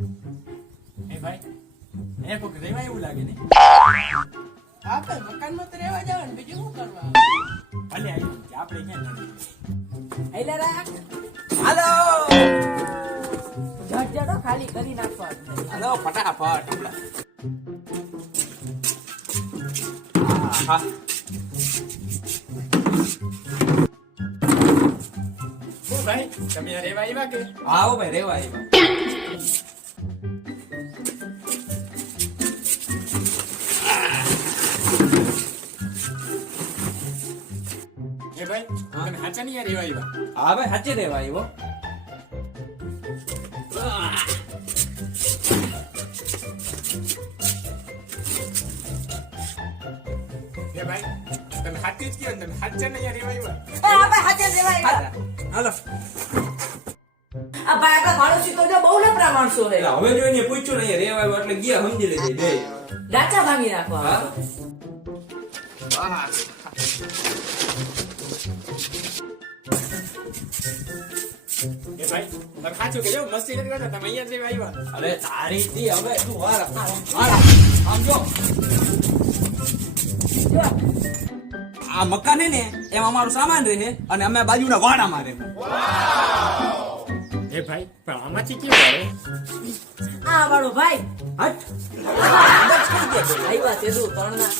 એ ભાઈ એ કોક રેવા એવું લાગે ને આપણે મકાનમાં તો રહેવા જાવ ને બીજું શું કરવા ભલે આવી આપણે ક્યાં નડી એટલે રાખ હાલો જડો ખાલી કરી નાખવા હાલો ફટાફટ હમણાં હા ઓ ભાઈ તમે આ રેવા આવ્યા કે આવો ભાઈ રેવા આવ્યા એ ભાઈ તમે હાચા નહીં રેવા આવ્યા હા ભાઈ સાચે રેવા આવ્યો એ ભાઈ તમે હાથી જ કયો ને તમે હાચા નહીં રેવા આવ્યા આપણે હાથે રહેવા આવ્યા હાલો આ ભાઈ આપણા માણસી તો જો બહુ લપરા માણસો છે એટલે હવે જોઈને પૂછ્યું ને અહીંયા રેવા આવ્યો એટલે ગયા સમજી લેજે બે ડાચા ભાંગી નાખવા હા એ ભાઈ તમે સાચું કે જો મસ્તી નથી કરતા તમે અહીંયા જ રેવા આવ્યા અરે તારી દી હવે તું વાર આમ જો આ મકાન હે ને એમાં અમારું સામાન રહે અને અમે બાજુના વાડામાં રહે એ ભાઈ પણ આમાંથી કેવું આવે આ વાળો ભાઈ હટ આવ્યા તે તું ત્રણ